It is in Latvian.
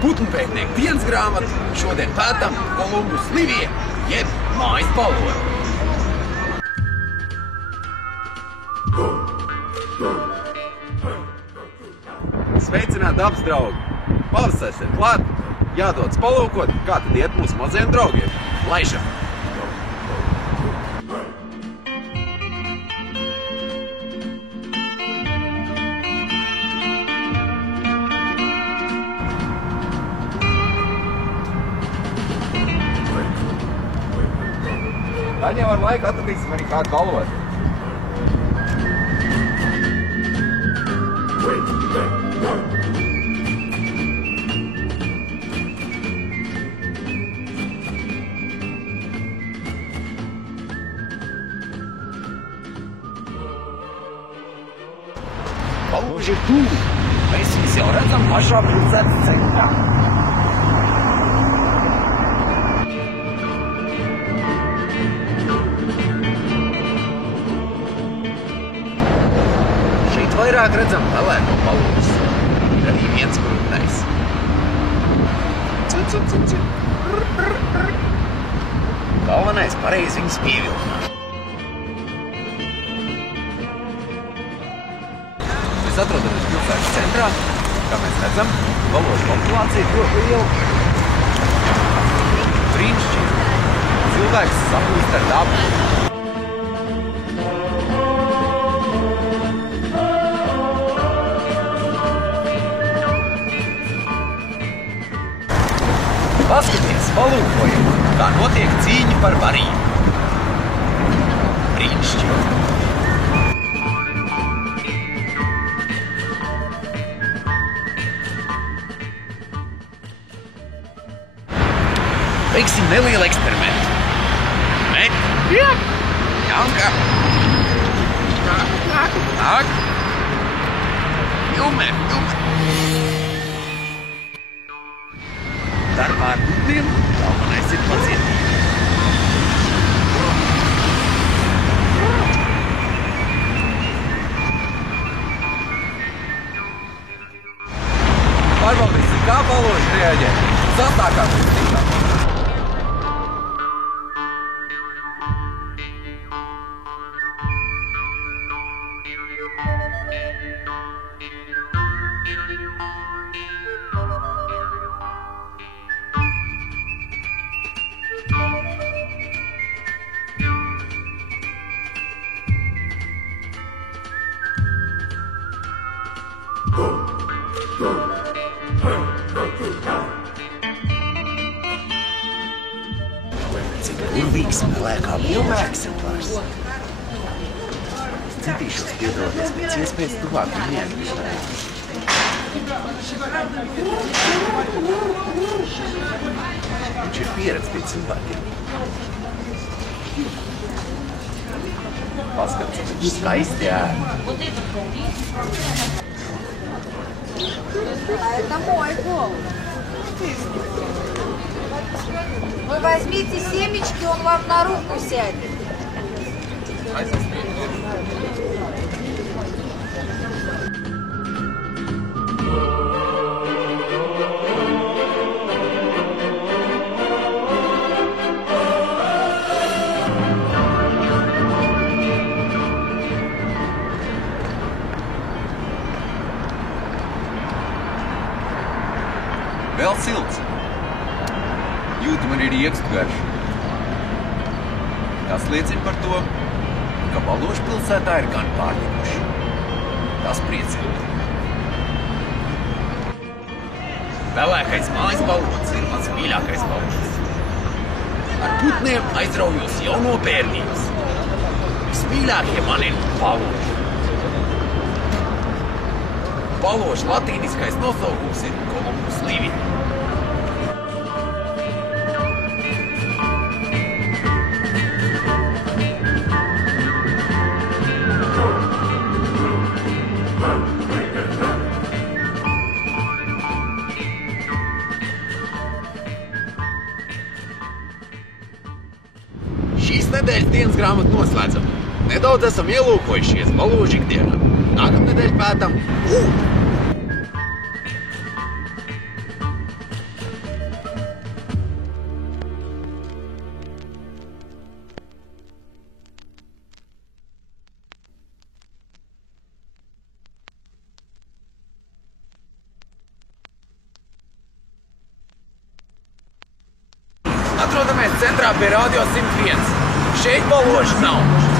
Putnpētnieku dienas grāmatu šodien pētam Kolumbus Livija, jeb mājas baloni. Sveicināti, dabas draugi! Pavasaris ir klāt, jādodas palūkot, kā tad iet mūsu mazajiem draugiem. Laižam! Tad jau ar laiku atradīsim arī kādu baloni. Balūži ir tuvu. Mēs viņus jau redzam pašā pilsētas centrā. Vairāk redzam pelēko balūnus. Ir arī viens krūtnais. Galvenais pareizi viņus pievilināt. Mēs atrodamies pilsētas centrā. Kā mēs redzam, balūžu populācija ir ļoti liela. Brīnišķīgi. Cilvēks saplīst ar dabu. Paskaties, palūkojam, kā notiek cīņa par varību. Brīnišķīgi. Veiksim nelielu eksperimentu. Met. Jā. Janka. Nāk. Filmē. Darbā ar putniem galvenais ir pacietība. Pārbaudīsim, kā balūži reaģē uz astākām kustībām. Cik burvīgs pelēkā vilna eksemplārs. Es centīšos piedoties pēc iespējas tuvāk viņiem. Viņš ir pieredze pie cilvēkiem. Paskats, viņš skaisti ēd. Это мой голубь. Вы возьмите семечки, он вам на руку сядет. Vēl silts. Jūtam arī riekstu garšu. Tas liecina par to, ka balūžu pilsētā ir gan pārtikuši. Tas priecina. Pelēkais mājas balons ir mans mīļākais balons. Ar putniem aizraujos jau no bērnības. vismīļākie man ir baloži. Baložu latīniskais nosaukums ir Columbus Livi. Šīs nedēļas dienas grāmatu noslēdzam. Nedaudz esam ielūkojušies baložu ikdienā. Nākamnedēļ pētam ūdeni. Atrodamies centrā pie Radio 101. Šeit baložu nav.